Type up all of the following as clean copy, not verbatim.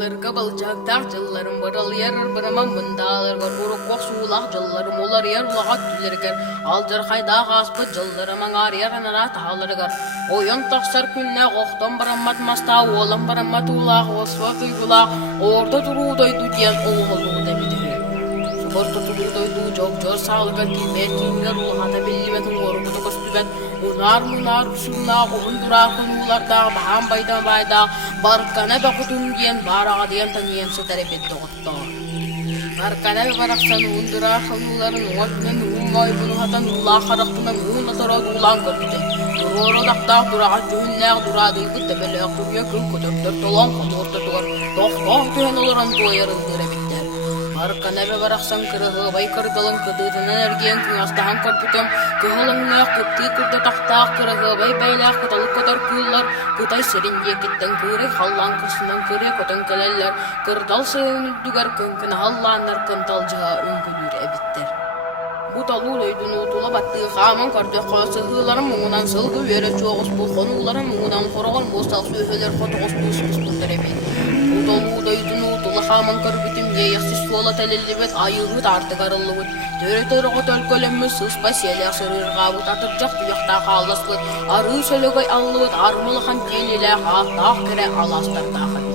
Ылырга балжактар жылларым бырыл ярыр бырыман мындалырга уруккок суулах жылларым олар яр улагат түлергер алжыр хайдах аспы жылларым аңар ярынара таалыргар ойон тақсар күнне оқтон бараммат маста олам бараммат улах осва кыйгулах орда туруудойду диен оголуу демиде Спорту туруудойду жок жор саалга кимет кингер улахата билливетін оргуду көстүбет Унар сунна ундура кунуларда баһам байда баркана бакутун диен барага диен таниен сетерепет доготто баркана бараксан ундура кунуларын уатнын умай булхатан улах характынан уна тород улан көптү Рoro дакта турага жүннәг дурады күтәбеле куя күтөптөр толон конорта тугар тохтох төн олоран тоярын дөребиттер Барканабе барахсан кырыгы бай кырдылын кыдыдын энергиен күңастахан көрпүтөм кыһылыңна кытты кырда тахтаах кырыгы бай байлаах кыталык көтөр кыыллар кытай серинде киттен кыры халлан кырсынан кыры көтөн келеллер кырдал сыйындүгер кынкына халлааннар кынталжыга үңгүлүр эбиттер Буталул өйдүн утула батты хамын көрдө касы хыларын муңунан сылгы өре чоғыс бұл қонуларын муңунан қорған бостал сөйхелер қотығыс бұлсыз дәребет Буталул өйдүн утула хамын көрбүтім ейексіз суала тәлелебет айығыт артық арылығыт Төрі қотөл көлемі сыспа селі сырырға бұт атыр жақ тұяқта қаласлыт ары сөлігай аллыт армылыған келелі ақтақ кірі аластардағы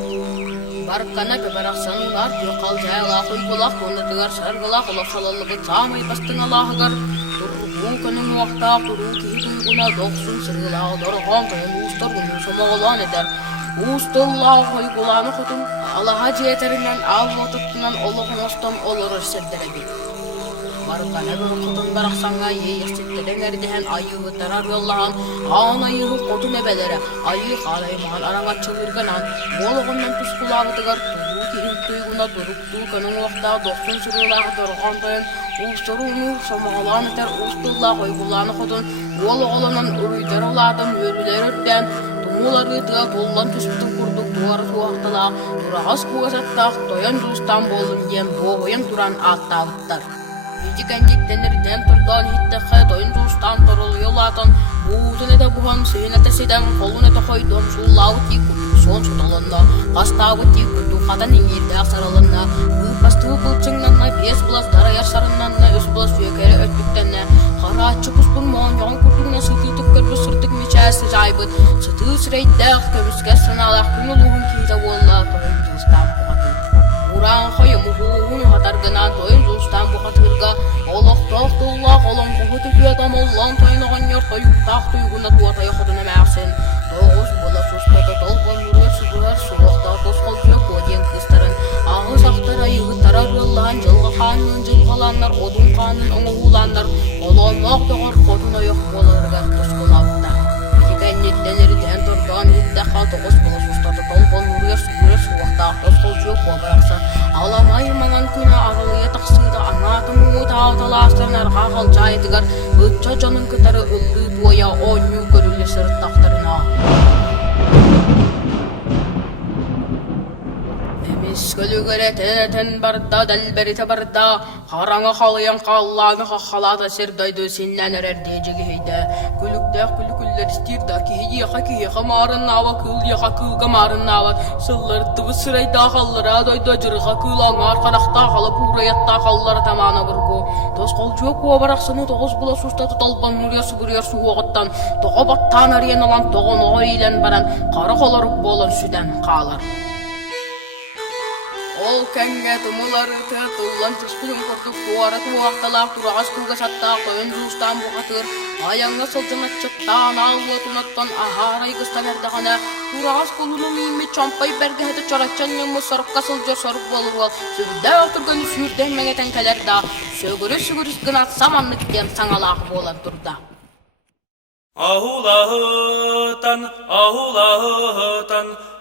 Баркана бебарақсан улар түйқал жайлақ ұйғылақ көндетігер сарғылақ ұлақшалалығы самай бастың алағығыр Тұрғын күнің уақтақ тұру кейт ұйғына доқсын сырғылағы дұрған тойын ұстыр ұны сомағылан едер Ұстыллағы ұйғыланы құтын алаға жетерінен ал отыттынан олығын остан олырыр сердеребет Баркана бебарақсан барақсанға ейестеттерін әрдеген айығы тарар yolлаған ан айығы қотын әбәлері айық алаймаған араңа чылырғанан молығынан тұсқылағыдығар тұру кейін тұйғына тұрыпту күнің уақта доқтың сұрылағы тұрған тойын ұлсыруыны самағалан етер ұстыллағы ұйғыланы құтын олығылынан үрейдер оладың өрілер өрден тұмулары тұға толлан түспітін құрдық туары туақтылақ тұрағыз қуғасаттақ тойын жұлыстан болын дем боғойын тұран аттағыттар Дикендиктенерден тұрдан хиттіқі тойын тұстан тұрыл елатын Бұғытын әді бұған сүйін әтесіден қолын әті қойдың сұллауы тек күтті сон сұталынна Қастауы тек күтті қадан еңерді ақсаралынна Бұлпастығы бұлчыңнанна бес бұластары яршарыннанна өс бұлас сүйекері өттіктенне Қара атчы құспын моң жоң күртігіне сытый түккерді сұртық мечәсі жайбыт Сыты сірейдіқ көміске сыналақ күн ұлығын кейді олла тойын жылстан бұғатын Уран қойым ұғуын хатарғына тойын жылстан бұғатырға Олық-тоқтыллақ олың құғы түкедам олан тойынығын ерті юқтақ түйгіні туатай құдын әмәсін Тоғыз бұла сұспады толған үрер сұғыр сұғықта тосқол көк оден кыстарын Ағыз ақтар айығыттар арылан жылғы қанын жылғаланар одын қанын ұңғуланар Оланлақ тоғыр қотын ойық болырғар тұсқылаптар Кәнеттенерден тұрдан еттіққа тоғыз бұла сұстады толған үрер сұғықта тосқол көк болырақса Аламай маңан күні арылыя тақсыды анатым Тауталастырнарға қалжайтығар Үтча жанын күтары үлді туая ойну көрілі сұрттақтарына Көлігірі тәнәтін барда, дәлбәріті барда Қараңы қалыян қалланы қақалады сердайды сенләнер әрде жегейді Күліктәк күлікілер істерді кейеқа кейеқа марын ава күлеқа күлгі марын ава Сыллырды сырайда қаллыра дойды жырға күлаң арқанақта қалып ұрайатта қаллары таманы бұрғы Тосқол жөк обарақсыны тоғыз бұла сұстаты талпан нүриясы күрерсі оғыттан Тоғы баттан арен алан тоғын ойлен баран Қары қолырып болын сүден қалар Ол кәңге тұмылары тұлан түспілін көрдік туары туақталақ тұрағыз күлгі саттақ қойын жұлыстан бұғатыр Аяңға сылжын атчыттан алғы тұнаттан ағарай қыстан әрдіғана Тұрағыз күлінің үйме чампай бәргі әді чарачан еңі сарыққа сылжыр сарық болыр ол Сүрді өтірген сүйірден мәңетен кәлерді Сөгіріс гын атсаманлық дем саңалағы болар тұрда Ahulahıtan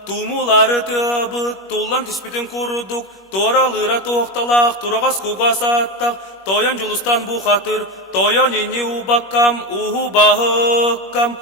Тумулары төбіт, толан түспетін құрдық, торалыра тоқталақ, тұрағас күға саттақ, тоян жұлыстан бұқатыр, тоян ені убаққам, уху бағыққам,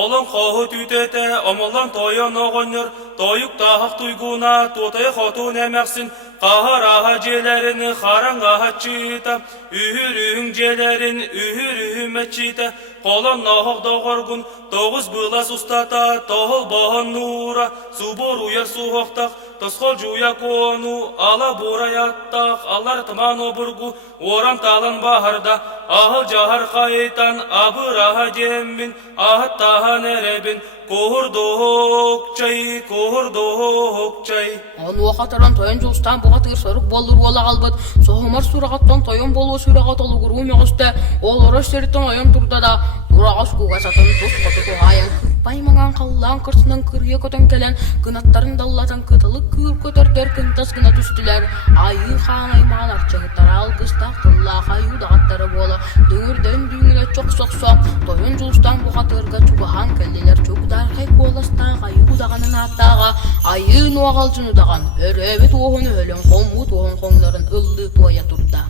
олың қоғы түтеті, омылан тоян оғыныр, тойық тағық тұйгуна, тотай қотын әмәқсін, Kahara jelerin haranga çita, ühürühün jelerin ühürühüme çita. Kolon nohok doğurgun, doğuz bılas ustata, tohul bohon nura, su boruya su hoktak, toskol juya konu, ala bora yattak, alar tıman oburgu, oran talan baharda, ahıl jahar kaytan, abıraha jemmin, ahat taha nerebin, kohurdok çay. Он уақытыран тойын жылыстан бұғатыр сұрық болыр ола қалбыт. Соғымар сұрағаттан тойын болу сұрағат олы күру меғісті. Ол ұрыш серттен ойын тұрда да. Тұрағас күға сатын тұс қоты тұғайын. Баймаған қаллан кырсынан кырия көтен келен. Кынаттарын даллatan кытылы көр көтердер кынтас кына түстілер. Айы хан аймағалар чығыттар алғыстақ тылла қаю дағаттары болы. Дүңірден дүңілі чоқ соқ-соқ. Тойын жылыстан бұғатырға чуғахан келделер. Чуғдар қай қоластақ айы дағанын аттаға. Айын оғалжын ұдаған. Өрөбі туғын өлін қому туғын қоңларын ылды туая тұрда.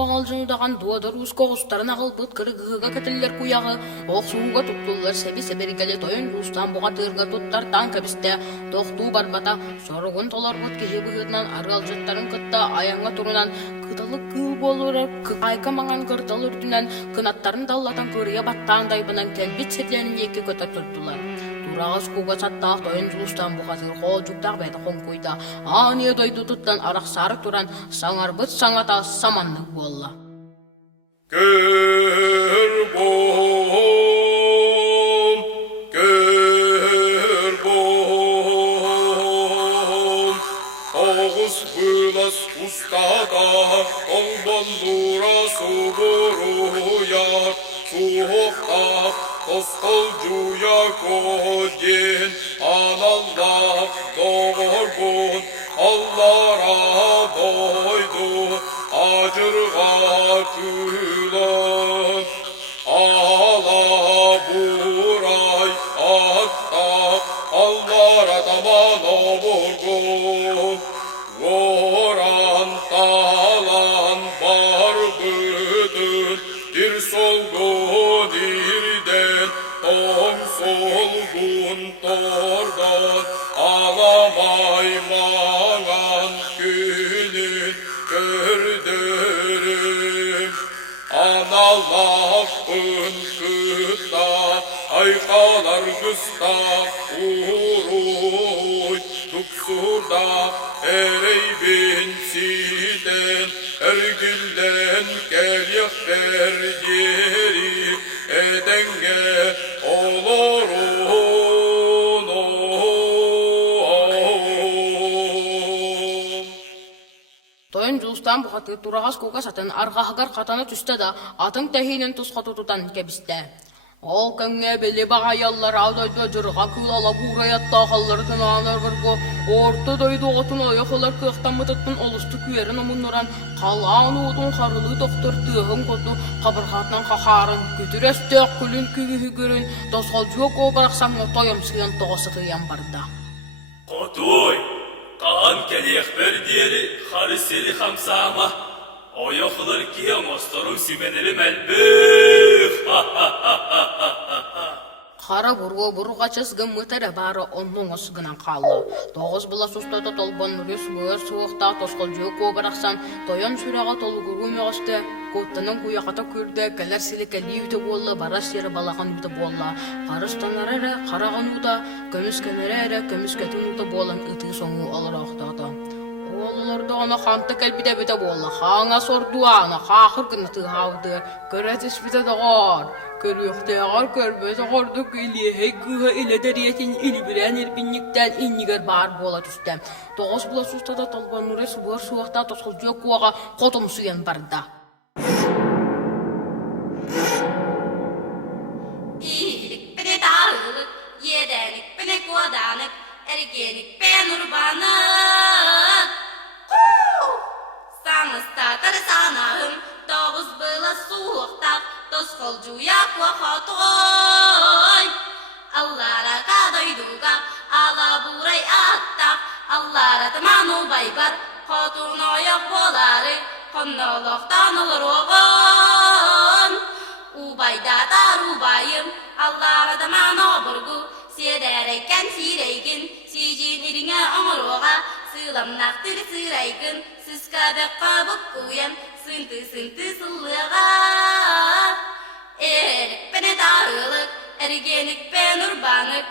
Оғалжыңдаған дуадар ұсқа ұстарына қылбыт кіргіға кәтілер куяғы. Оқсуға тұттылар сәбі-сәбергелі тойын ұстан бұға тырға тұттар таң кәбісті. Тоқту барбата, сорығын толар бұт кеже бұғытынан арғалжаттарын күтті аяңға тұрынан. Кытылы кыл болыры, айқа маған кыртыл үрдінен, кынаттарын даллатан көрия баттағандай бұнан кәлбет сетленін екі көтір тұрдылар. Турағыз куға саттақ тойын жылыстан бұғатыр қол жүктақ бәді қон көйді. Ане дойды тұттан арақ сары тұран, саңар бұт саңата саманлық болла. Kör bom, Ağız bılas ustada, Ombandura su boruyar, Su hofta, Koskolcuya koyen, Anallah doğurgun, Allara doydu, Acırga tülan, Ala buray, Atta, Allara taman oburgun, Voran talan var büdün, Bir solgu dirden, Tom solgu günün gördürüm. Analafın kıta, aykalar kısta, uğruy, tuksurda, erey binsiden, ergülden gel yakber yeri, edenge olurun Toyun juustaan puhatti turahas kukasaten arkahagar katana tystä da atın tehinen tuskatututan kebiste. Ol kenge beli bağayallar ağdayda jırga kılala buğrayatta hallardan ağlargargo orta doydu otun ayaklar kıhtamıtıttın olustu küyerin omunduran kalan udun harılı doktor tığın kodu kabırhatnan kakarın kütürestek külün küvühü görün toskalcıya kovaraksan toyum sıyan toğası kıyan barda. Kotoy, kaan keliyek bir diyeli, hariseli hamsama. Oyaklar kiyan ostorum simeneli melbih. Хара бурго бургачыс гыммытары бары онның осыгынан қалды. Тоғыз бұла сустата толбон үрес бұғыр суықта тосқыл жүйі көбірақсан, тоян сүраға толы күргі меғысты, көттінің күйақата көрді, кәлер сілі кәлі үйті болы, барас сері балаған үйті болы. Қарыстанар әрі, қараған ұйта, көміскенер әрі, көміскетін ұйты болын, ұты соңы алыр ақтағыда. Олыларды ана ханты кәлбіде біде болы, хаңа сордуаны, қақыр күні тұғауды, көрәтіс біде дұғар. Körüktağar körböz ağırdık ilihey kıha ile deriyetin ilbilen ilbinlikten inniger bar bola düştüm. Doğuz bula sustada talbanure subur suakta toskulcuya kuaga kotum suyan barda. İyilik beni dağılık, yedenik beni kuadanık, ergenik ben urbanık. Sanısta tarsanağım, doğuz bula suakta, toskolcuya kuahatoy. Allara kadayduga, ala buray atta, allara tamanu baybar, kotun ayak boları, konnoloktan olur oğun. Ubayda darubayım, allara tamanu burgu, siedereken sireygin, sicin irine omruğa, sılam naktır sıraygın, sıskabek kabuk kuyen, sıntı sıllığa. Erik beni dağılık, ergenik ben urbanık.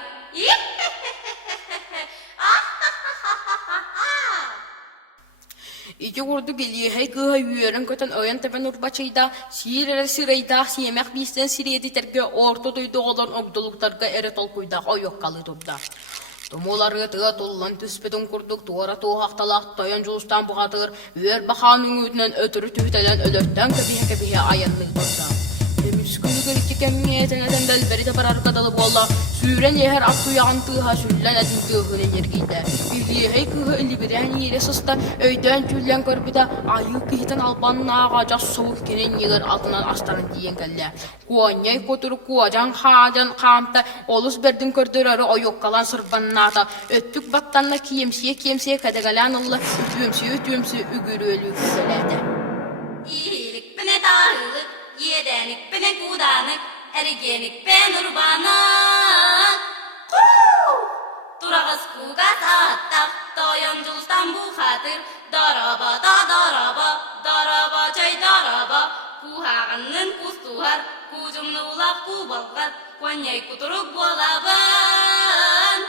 İki kurdu geliyor, hey kıha yüyörün köten öyen tepen urbaçayda, sirere sireyda, siyemek bizden sireydi terge orta duydu olan ogdoluktarga eret ol kuyda, o yok kalı topda. Tomuları tığa tollan tüspedin kurduk, tuğara tuğaktalak, toyan julustan buğatır, üyer bakanın ötünen ötürü tühtelen ölörtten kebihe ayanlık topda. Müskülü görücü kemmiyeten eden belberi de barar kadalı bolla, süren yeher aktu yağın tığha süllen edin tığın energide. Birliği hey kıhı illi biren yere sısta, öyden tüllen körbüde, ayı kihten albanın ağaca soğuk kenen yığır altından astarın diyen kelle. Kuanyay koturu kuacan hacan kamta, olus berdin kördürarı o yok kalan sırbanata, öttük battanla kiyemsiye kadagalan Allah, tüyümsü ügürülü küselerde. İyilik beni dağılık, yedenik beni kudanık, ergenik ben urbanık. Durağız kugat attak, doyunculstan bu hatır, daraba çay daraba, kuhağının kustuhar, kucumlu ulak kubalgat, kuanyay kuturuk bolabın.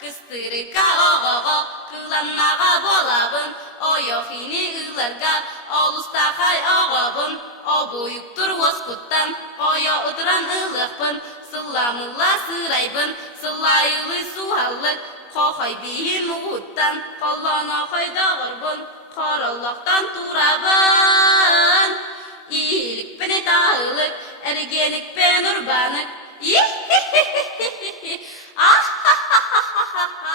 Kıstırıka oğoğo, kılanmağa bolabın, o yohini ılarga, olustakay oğobun. O buyuktur voskuttan, oya oturan ılıkpın, sıllamılla sıraybın, sıllayılı suhallık, kohay bihin uğuttan, kollana haydağırbın, karallaktan turabın. İyilik beni dağılık, ergenik ben urbanık,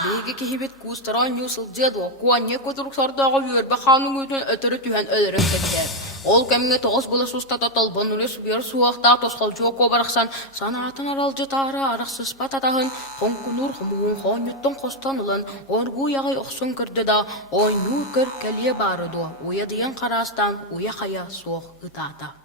Bege kihibet kustaran yusıl cedo, kuanya kuturuk sardağı yüyer bakanın ötün ötürü tühen ölürün kediler. Ol kemge toğuz bula sustada talbanure subir suaqta tosqaljuo kobaraksan sanatın aralcı tara araksız patatahın konkunur humuğun honyuttun kostanılan orgu yağı oqsun kırdı da oynur kır keliye barıdo uya diyen karastan uya kaya soğuk ıtata.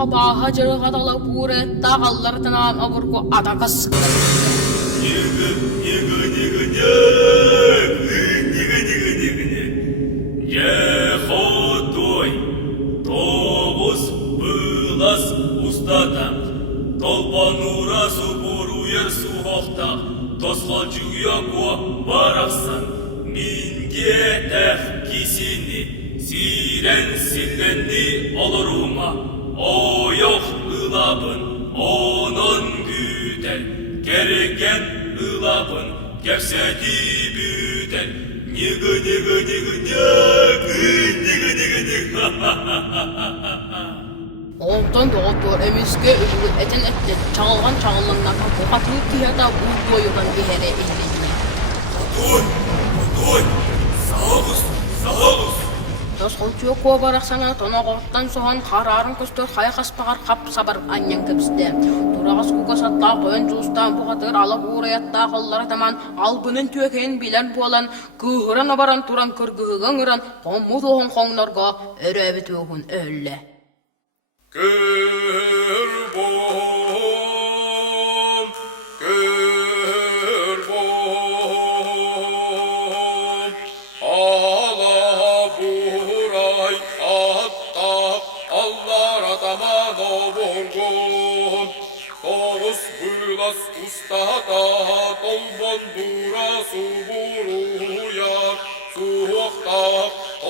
habaha jırığa dala pure dağallardan aburku adakas. Еходой, тоғыз бұлас ұстатам, толпанура субуру ер суғоқтақ, тосқал жүгіяқуа барақсан, минге тәқ кисіні, сирен сілленді олырума, ойоқ ұлабын, онын күтел, кереген ұлабын, кепсәді бүтел, Нигы. Ondan doğdur emiske ölür eten ette çağılgan çağılından kokatını kiyada uyudan dihere ehlinme. Ой, сағыз. Tosqolçuya ko baraqsana tonoqottan soğan qararın köstör xaya qaspaqar qap sabar anyan kebiste. Turağas kuqasatla qoyan justan buqatır alab uğrayatta qallara taman albının töken bilen bolan qıhıran abaran turan kırgıgan ıran qomuduğun qoңнорго öröbü tögün ölle. Toğuz buylas ustada tolban dura suburuya suhta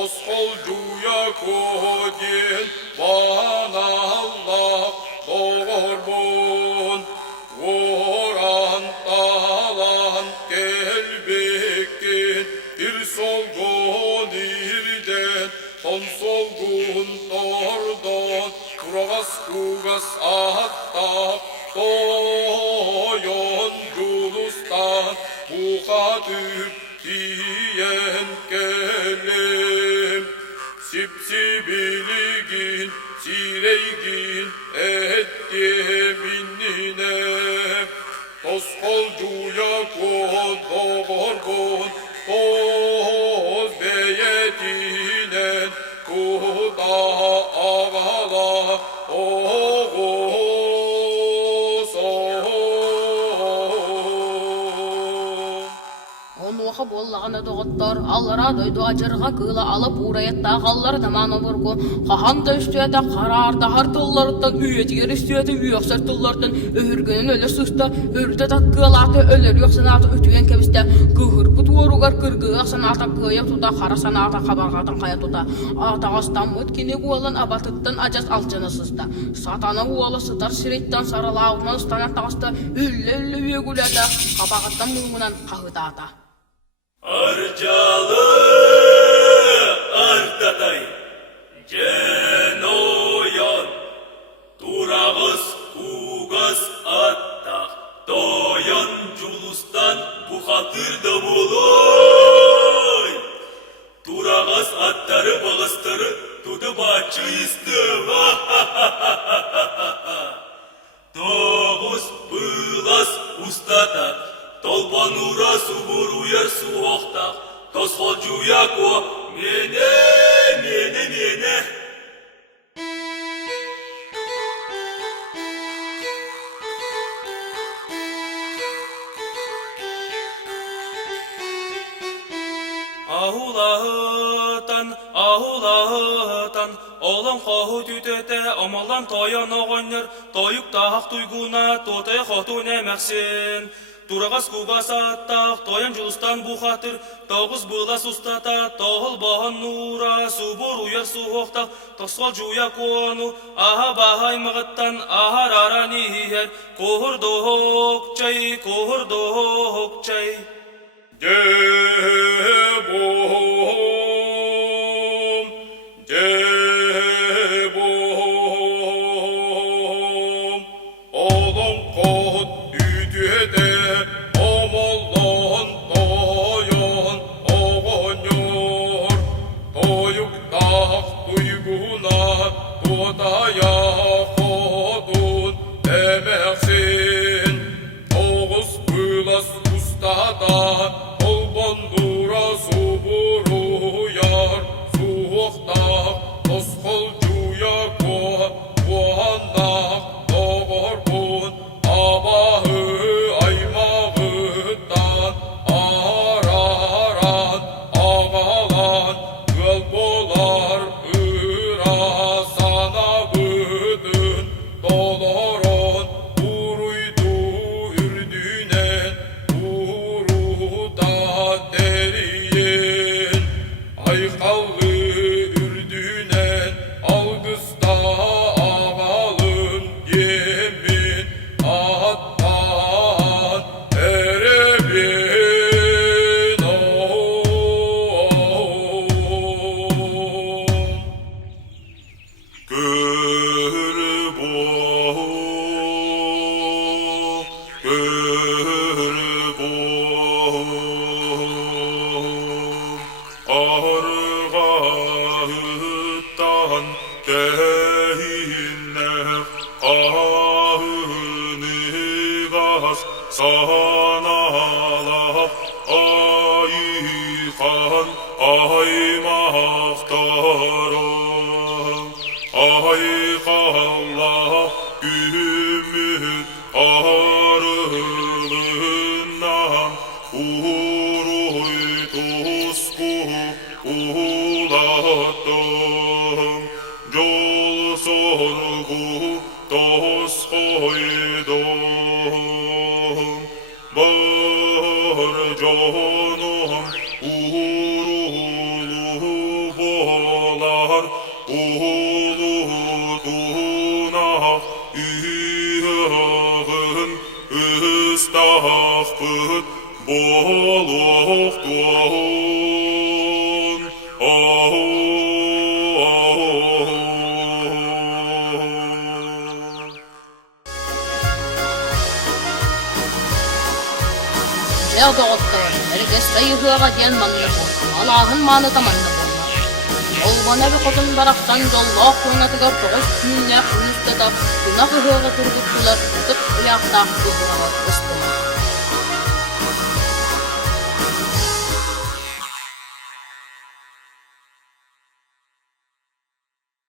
oskolcuya kodin bana Allah doğurbun Voran talan kelbekin bir solgun irden son solgun tordan Kurağas kuğas ahatta Toyon Julustan Buğadır diyen kelim Sipsibiligin Sireygin ettiminine Toskolcuya kodorgon Toz beyetinen Kuda ağala Onuqa bollağına doğuttar, allara doydu acırğa kıyla alıp uğrayetta qallar daman oburgu. Qahanda üstüyede qararda hartıllardan üyetiger üstüyede üyöksartıllardan öhürgünün ölü sısta, örüte takkılatı ölür yok sanatı ötüyen kebiste. Qıhır put orugar kırgıyak sanata kıyak tuta, qara sanata qabargatan qaya tuta. Atağastan mutkini uolan abatıttan acaz alçanasızda. Satana uola sıtar siritten saralağından ıstanak tağısta, ülle üyegülede, qabağattan mumunan qahıdata. Arcalı artatay Cenoyan Turağız kuğaz attaq Doyan Julustan buxatırda boloy Turağız attarı bağıstırı tutu baçı istım Toğuz bılas ustata Толпанура субуру ер суоқтақ, тосқолжуя ко мене. Ahулатан, олан қоху түтөте, омалан тоян оғаныр, тойук тағақ туйгуна, тоты хоту немәксен. Турағас куғас аттақ, тоян Julustan бұхатыр, тоғыз бұлас ұстата, тоғыл бағын нура, субур уяр суғоқтақ, тосқал жуя кону, аға бағай мағыттан, ахар аран иер, kohurdok çay. Cebom Oğlum kod üdüde Omollan toyan oğanyor Toyuk dağ duyguna Tudaya kodun demeksin Oğuz bılas ustada Olbandura suburu yar Suğukta toskolcuya koğan Ас саналап айхан аймақтарым айқалап үміт арылынан уруй тоску улаттым жол соргу тос қойдым бар жаным урулу болар улу тунақ иығын үстақпыт болуқтуын Jää tootteen, melkein säihyöga tien mannako, alaahan maana tamannako. Olvana bir kotun baraksan jolloq oynatıgar toğuz künne künüsteta, günah hyöga turguttular, tutup uyaqta kuhuralar ıstına.